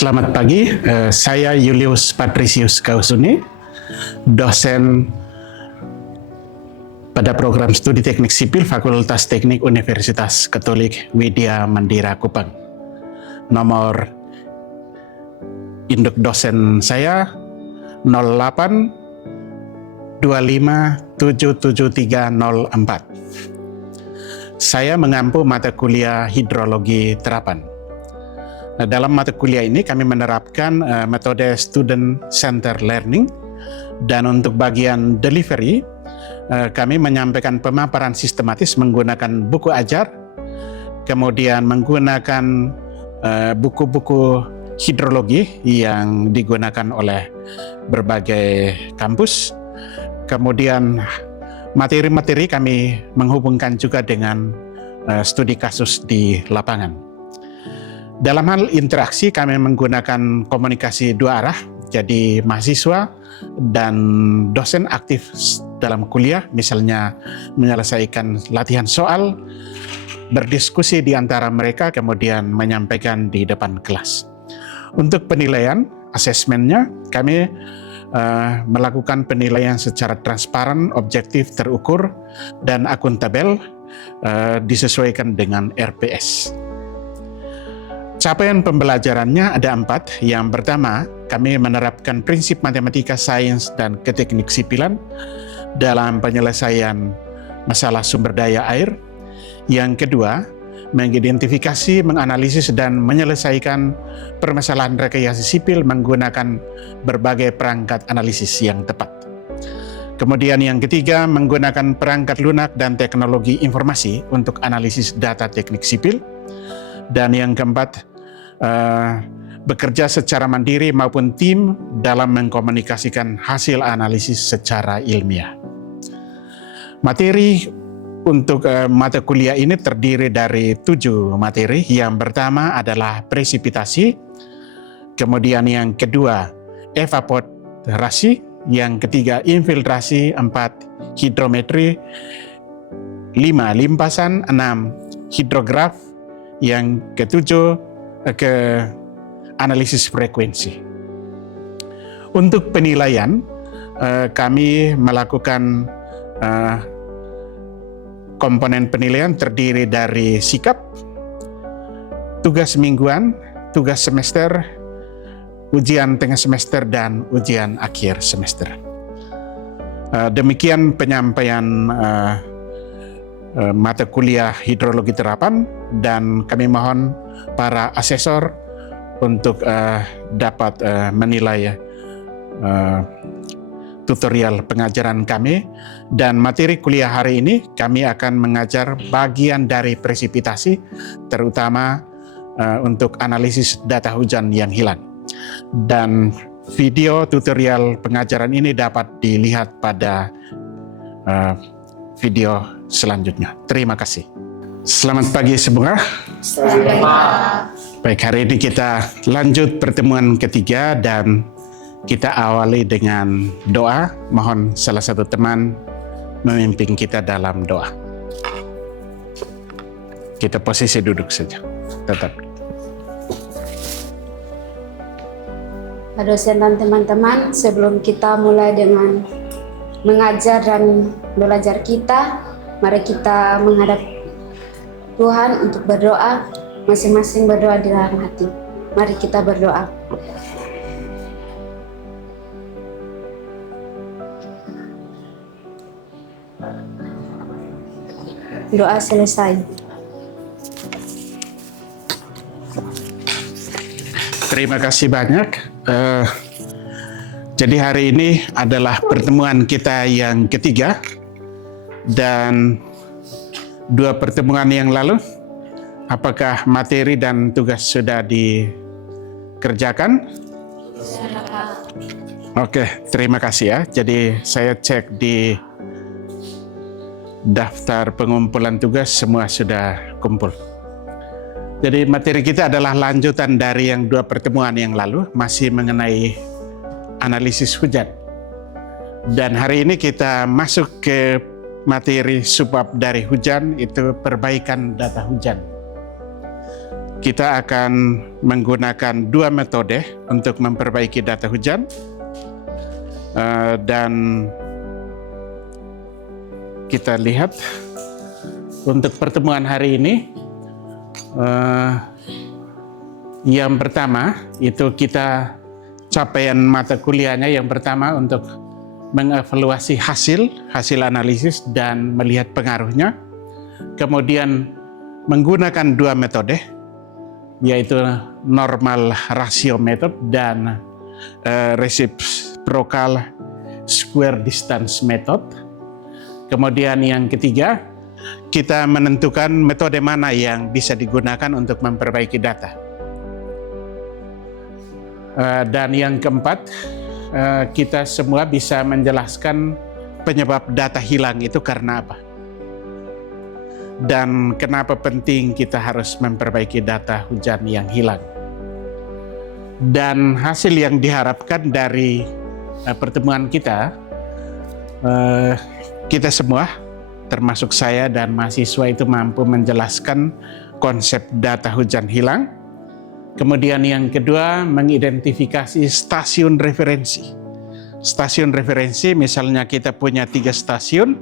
Selamat pagi, saya Julius Patricius Kausuni, dosen pada program studi teknik sipil Fakultas Teknik Universitas Katolik Widya Mandira Kupang. Nomor induk dosen saya 08 25 77304. Saya mengampu mata kuliah hidrologi terapan. Nah, dalam mata kuliah ini kami menerapkan metode student center learning, dan untuk bagian delivery kami menyampaikan pemaparan sistematis menggunakan buku ajar, kemudian menggunakan buku-buku hidrologi yang digunakan oleh berbagai kampus. Kemudian materi-materi kami menghubungkan juga dengan studi kasus di lapangan. Dalam hal interaksi kami menggunakan komunikasi dua arah, jadi mahasiswa dan dosen aktif dalam kuliah, misalnya menyelesaikan latihan soal, berdiskusi di antara mereka, kemudian menyampaikan di depan kelas. Untuk penilaian, asesmennya, kami melakukan penilaian secara transparan, objektif, terukur, dan akuntabel, disesuaikan dengan RPS. Capaian pembelajarannya ada 4. Yang pertama, kami menerapkan prinsip matematika, sains, dan keteknik sipilan dalam penyelesaian masalah sumber daya air. Yang kedua, mengidentifikasi, menganalisis, dan menyelesaikan permasalahan rekayasa sipil menggunakan berbagai perangkat analisis yang tepat. Kemudian yang ketiga, menggunakan perangkat lunak dan teknologi informasi untuk analisis data teknik sipil. Dan yang keempat, bekerja secara mandiri maupun tim dalam mengkomunikasikan hasil analisis secara ilmiah. Materi untuk mata kuliah ini terdiri dari 7 materi. Yang pertama adalah presipitasi, kemudian yang kedua evaporasi, yang ketiga infiltrasi, 4 hidrometri, 5 limpasan, 6 hidrograf, yang ketujuh ke analisis frekuensi. Untuk penilaian, kami melakukan komponen penilaian terdiri dari sikap, tugas mingguan, tugas semester, ujian tengah semester, dan ujian akhir semester. Demikian penyampaian mata kuliah hidrologi terapan, dan kami mohon para asesor untuk dapat menilai tutorial pengajaran kami. Dan materi kuliah hari ini kami akan mengajar bagian dari presipitasi, terutama untuk analisis data hujan yang hilang. Dan video tutorial pengajaran ini dapat dilihat pada video selanjutnya. Terima kasih. Selamat pagi semua. Baik, hari ini kita lanjut pertemuan ketiga, dan kita awali dengan doa. Mohon salah satu teman memimpin kita dalam doa. Kita posisi duduk saja, tetap. Pak dosen dan teman-teman, sebelum kita mulai dengan mengajar dan belajar kita, mari kita menghadap Tuhan untuk berdoa, masing-masing berdoa di dalam hati. Mari kita berdoa. Doa selesai. Terima kasih banyak. Jadi hari ini adalah pertemuan kita yang ketiga, dan 2 pertemuan yang lalu, apakah materi dan tugas sudah dikerjakan? Oke, terima kasih ya. Jadi saya cek di daftar pengumpulan tugas, semua sudah kumpul. Jadi materi kita adalah lanjutan dari yang 2 pertemuan yang lalu, masih mengenai analisis hujan. Dan hari ini kita masuk ke materi subbab dari hujan, itu perbaikan data hujan. kita akan menggunakan dua metode untuk memperbaiki data hujan. Dan kita lihat untuk pertemuan hari ini, yang pertama itu kita capaian mata kuliahnya yang pertama untuk mengevaluasi hasil analisis dan melihat pengaruhnya. Kemudian menggunakan dua metode, yaitu normal ratio method dan reciprocal square distance method. Kemudian yang ketiga, kita menentukan metode mana yang bisa digunakan untuk memperbaiki data. Dan yang keempat, kita semua bisa menjelaskan penyebab data hilang itu karena apa. Dan kenapa penting kita harus memperbaiki data hujan yang hilang. Dan hasil yang diharapkan dari pertemuan kita, kita semua, termasuk saya dan mahasiswa itu mampu menjelaskan konsep data hujan hilang. Kemudian yang kedua, mengidentifikasi stasiun referensi. Stasiun referensi, misalnya kita punya 3 stasiun,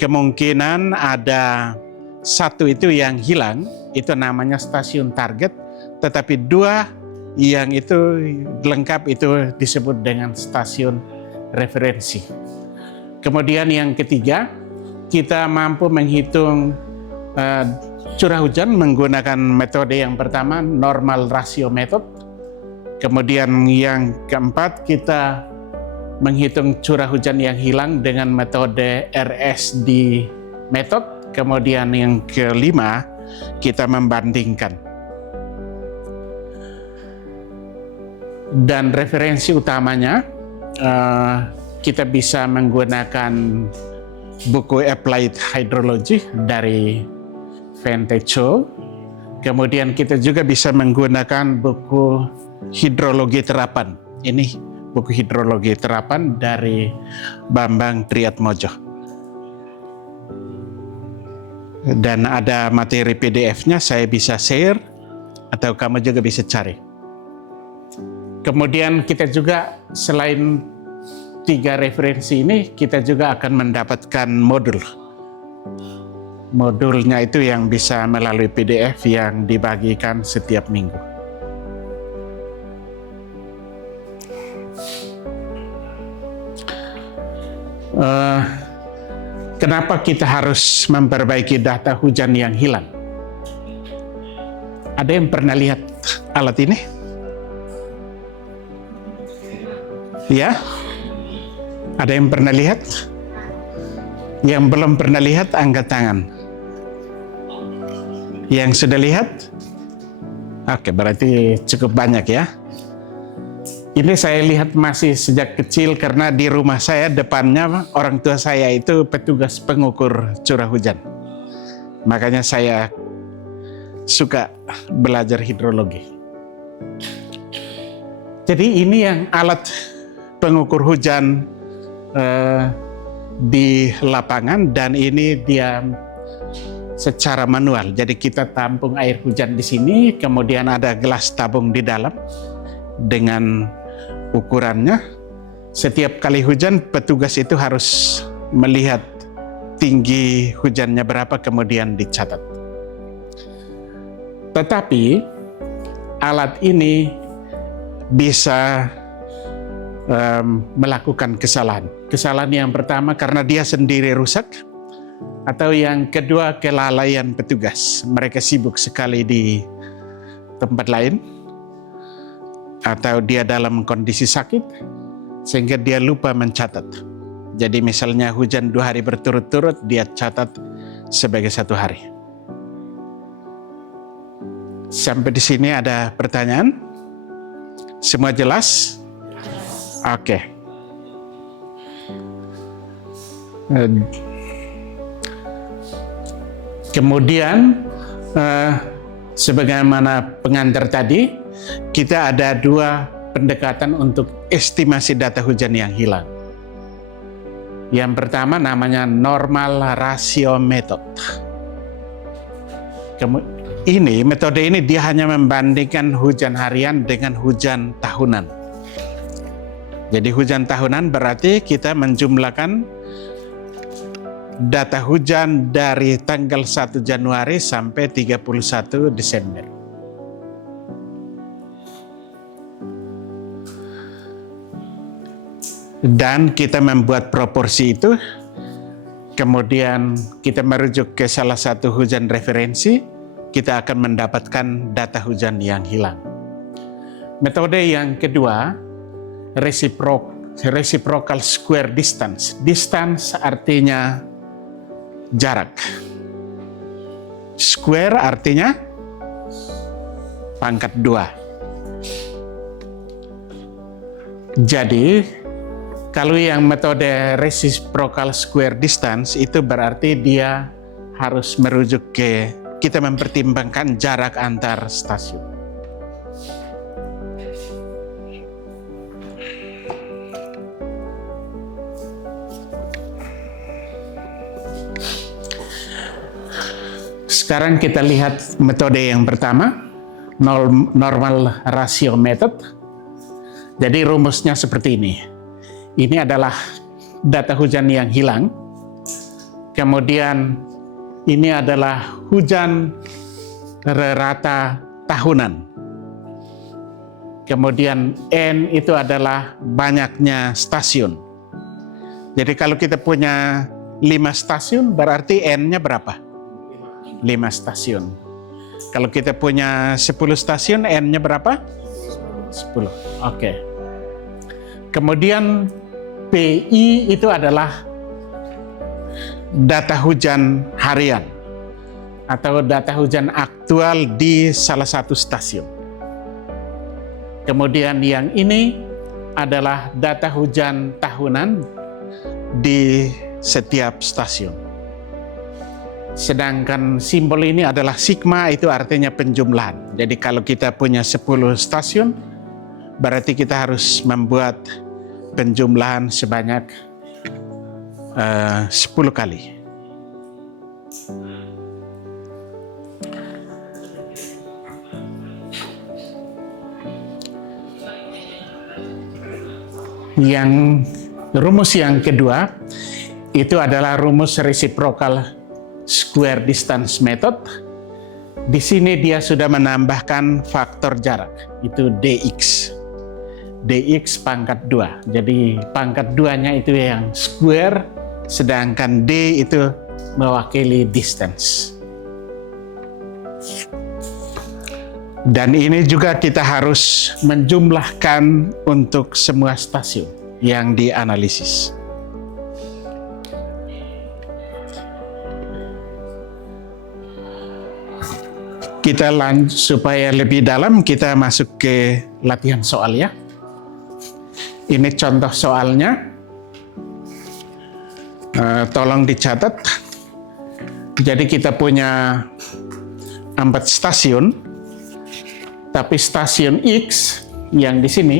kemungkinan ada satu itu yang hilang, itu namanya stasiun target, tetapi 2 yang itu lengkap itu disebut dengan stasiun referensi. Kemudian yang ketiga, kita mampu menghitung curah hujan menggunakan metode yang pertama, normal ratio method. Kemudian yang keempat, kita menghitung curah hujan yang hilang dengan metode RSD method. Kemudian yang kelima, kita membandingkan. Dan referensi utamanya, kita bisa menggunakan buku Applied Hydrology dari Vantage Cho. Kemudian kita juga bisa menggunakan buku Hidrologi Terapan. Ini buku Hidrologi Terapan dari Bambang Triatmojo. Dan ada materi PDF-nya, saya bisa share atau kamu juga bisa cari. Kemudian kita juga selain 3 referensi ini, kita juga akan mendapatkan modul. Modulnya itu yang bisa melalui PDF yang dibagikan setiap minggu. Kenapa kita harus memperbaiki data hujan yang hilang? Ada yang pernah lihat alat ini? Ya? Ada yang pernah lihat? Yang belum pernah lihat, angkat tangan. Yang sudah lihat? Oke, berarti cukup banyak ya. Ini saya lihat masih sejak kecil karena di rumah saya depannya orang tua saya itu petugas pengukur curah hujan. Makanya saya suka belajar hidrologi. Jadi ini yang alat pengukur hujan di lapangan, dan ini dia secara manual. Jadi kita tampung air hujan di sini, kemudian ada gelas tabung di dalam dengan ukurannya. Setiap kali hujan, petugas itu harus melihat tinggi hujannya berapa, kemudian dicatat. Tetapi alat ini bisa melakukan kesalahan. Kesalahan yang pertama karena dia sendiri rusak, atau yang kedua kelalaian petugas. Mereka sibuk sekali di tempat lain, atau dia dalam kondisi sakit sehingga dia lupa mencatat. Jadi misalnya hujan 2 hari berturut-turut, dia catat sebagai 1 hari. Sampai di sini ada pertanyaan? Semua jelas? Oke. Kemudian sebagaimana pengantar tadi, kita ada 2 pendekatan untuk estimasi data hujan yang hilang. Yang pertama namanya normal ratio method. metode ini dia hanya membandingkan hujan harian dengan hujan tahunan. Jadi hujan tahunan berarti kita menjumlahkan data hujan dari tanggal 1 Januari sampai 31 Desember. Dan kita membuat proporsi itu, kemudian kita merujuk ke salah satu hujan referensi, kita akan mendapatkan data hujan yang hilang. Metode yang kedua, reciprocal square distance. Distance artinya jarak. Square artinya pangkat 2. Jadi, kalau yang metode reciprocal square distance itu berarti dia harus merujuk ke, kita mempertimbangkan jarak antar stasiun. Sekarang kita lihat metode yang pertama, normal ratio method. Jadi rumusnya seperti ini. Ini adalah data hujan yang hilang. Kemudian ini adalah hujan rata tahunan. Kemudian N itu adalah banyaknya stasiun. Jadi kalau kita punya 5 stasiun, berarti N-nya berapa? 5 stasiun. Kalau kita punya 10 stasiun, N-nya berapa? 10. Oke. Kemudian PI itu adalah data hujan harian atau data hujan aktual di salah satu stasiun. Kemudian yang ini adalah data hujan tahunan di setiap stasiun. Sedangkan simbol ini adalah sigma, itu artinya penjumlahan. Jadi kalau kita punya 10 stasiun, berarti kita harus membuat penjumlahan sebanyak 10 kali. Yang rumus yang kedua itu adalah rumus reciprocal square distance method. Di sini dia sudah menambahkan faktor jarak, itu dx. dx pangkat 2. Jadi pangkat 2-nya itu yang square, sedangkan d itu mewakili distance. Dan ini juga kita harus menjumlahkan untuk semua stasiun yang dianalisis. Kita lanjut supaya lebih dalam, kita masuk ke latihan soal ya. Ini contoh soalnya. Tolong dicatat. Jadi kita punya 4 stasiun, tapi stasiun X yang di sini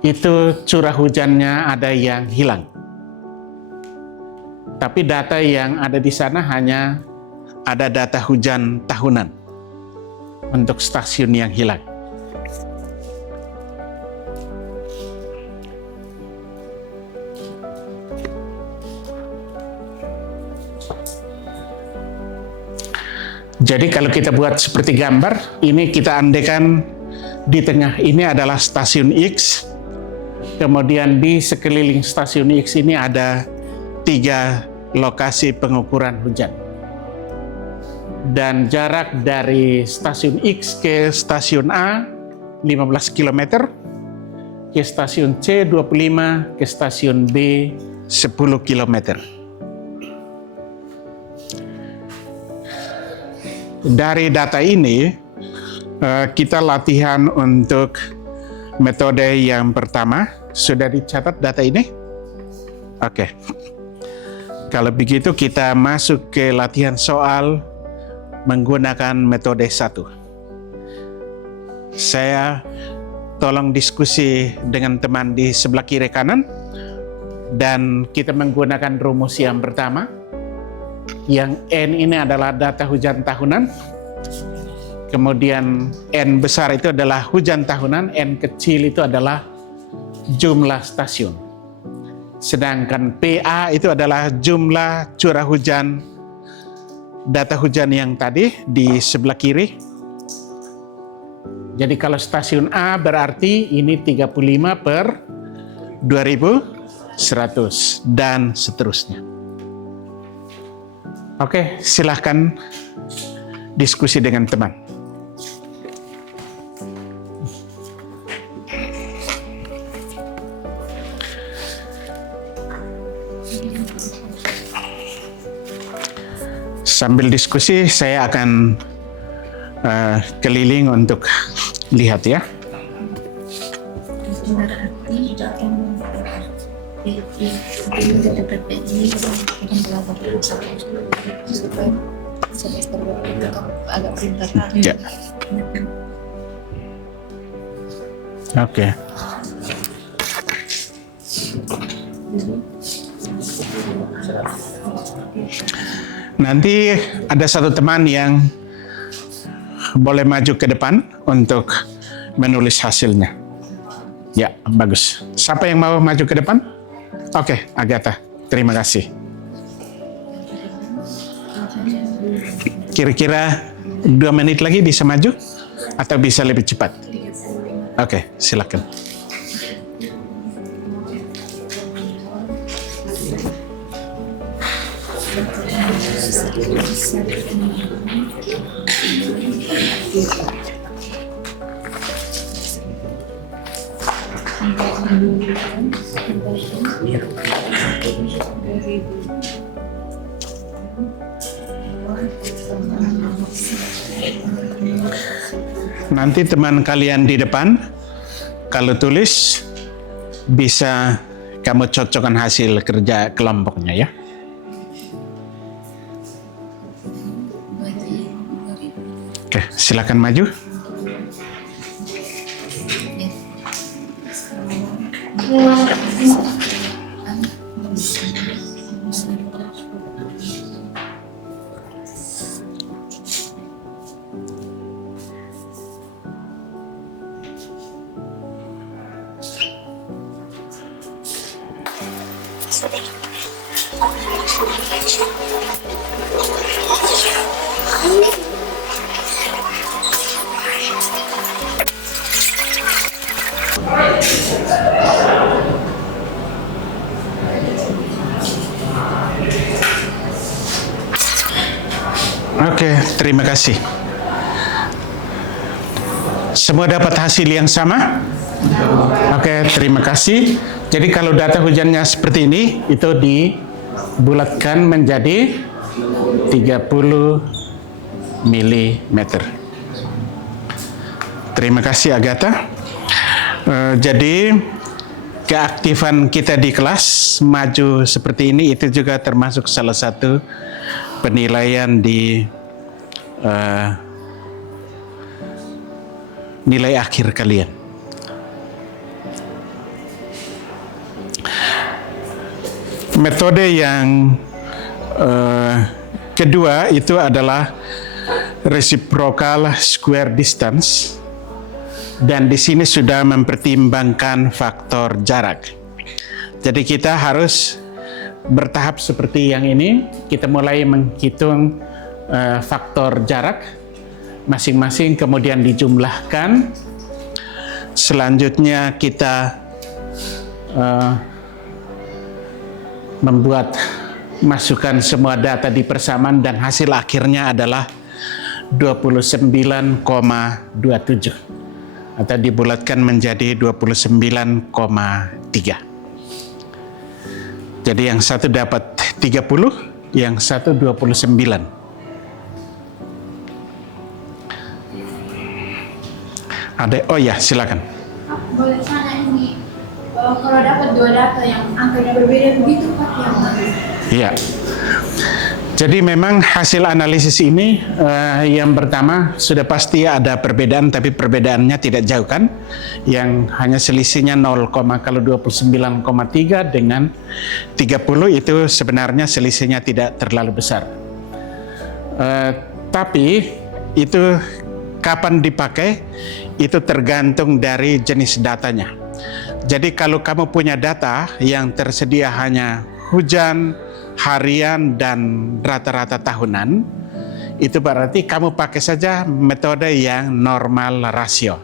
itu curah hujannya ada yang hilang. Tapi data yang ada di sana hanya ada data hujan tahunan untuk stasiun yang hilang. Jadi kalau kita buat seperti gambar, ini kita andaikan di tengah ini adalah stasiun X, kemudian di sekeliling stasiun X ini ada 3 lokasi pengukuran hujan. Dan jarak dari stasiun X ke stasiun A 15 km, ke stasiun C 25, ke stasiun B 10 km. Dari data ini, kita latihan untuk metode yang pertama. Sudah dicatat data ini? Oke. Kalau begitu kita masuk ke latihan soal menggunakan metode 1. Saya tolong diskusi dengan teman di sebelah kiri kanan, dan kita menggunakan rumus yang pertama. Yang N ini adalah data hujan tahunan, Kemudian N besar itu adalah hujan tahunan, N kecil itu adalah jumlah stasiun. Sedangkan PA itu adalah jumlah curah hujan, data hujan yang tadi di sebelah kiri. Jadi kalau stasiun A berarti ini 35 per 2100 dan seterusnya. Oke, silahkan diskusi dengan teman. Sambil diskusi, saya akan keliling untuk lihat ya. Ya. Oke. Nanti ada satu teman yang boleh maju ke depan untuk menulis hasilnya. Ya, bagus. Siapa yang mau maju ke depan? Oke, Agatha. Terima kasih. Kira-kira 2 menit lagi bisa maju? Atau bisa lebih cepat? Oke, silakan. Nanti teman kalian di depan, kalau tulis, bisa kamu cocokkan hasil kerja kelompoknya ya. Oke, silakan maju. Oke, terima kasih. Semua dapat hasil yang sama? Oke, terima kasih. Jadi kalau data hujannya seperti ini, itu dibulatkan menjadi 30 mm. Terima kasih, Agatha. Jadi keaktifan kita di kelas maju seperti ini itu juga termasuk salah satu penilaian di nilai akhir kalian. Metode yang kedua itu adalah reciprocal square distance, dan di sini sudah mempertimbangkan faktor jarak. Jadi kita harus bertahap seperti yang ini. Kita mulai menghitung faktor jarak masing-masing, kemudian dijumlahkan. Selanjutnya kita membuat masukkan semua data di persamaan, dan hasil akhirnya adalah 29,27 atau dibulatkan menjadi 29,3. Jadi yang satu dapat 30, yang satu 29. Ada, oh ya, silakan. Boleh tanya ini, kalau dapat dua data yang angkanya berbeda begitu Pak, yang mana? Iya. Jadi memang hasil analisis ini yang pertama sudah pasti ada perbedaan, tapi perbedaannya tidak jauh kan. Yang hanya selisihnya 0, kalau 29,3 dengan 30 itu sebenarnya selisihnya tidak terlalu besar. Tapi itu kapan dipakai itu tergantung dari jenis datanya. Jadi kalau kamu punya data yang tersedia hanya hujan, harian, dan rata-rata tahunan, itu berarti kamu pakai saja metode yang normal rasio.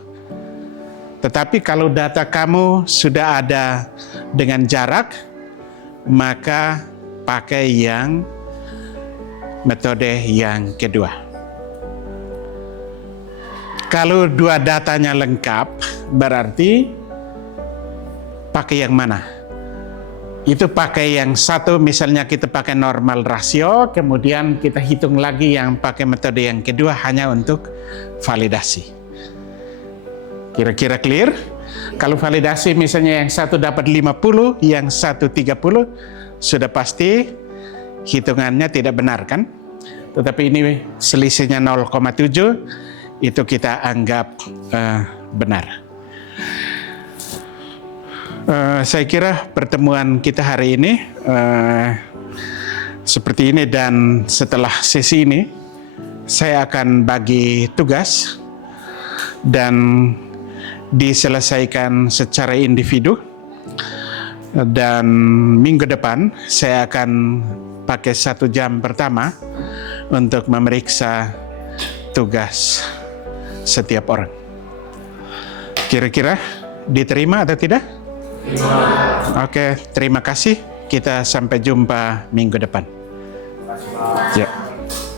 Tetapi kalau data kamu sudah ada dengan jarak, maka pakai yang metode yang kedua. Kalau dua datanya lengkap, berarti pakai yang mana? Itu pakai yang satu, misalnya kita pakai normal rasio, kemudian kita hitung lagi yang pakai metode yang kedua hanya untuk validasi. Kira-kira clear? Kalau validasi misalnya yang satu dapat 50, yang satu 30, sudah pasti hitungannya tidak benar kan? Tetapi ini selisihnya 0,7, itu kita anggap benar. Saya kira pertemuan kita hari ini seperti ini, dan setelah sesi ini saya akan bagi tugas dan diselesaikan secara individu, dan minggu depan saya akan pakai 1 jam pertama untuk memeriksa tugas setiap orang. Kira-kira diterima atau tidak? Oke, terima kasih. Kita sampai jumpa minggu depan.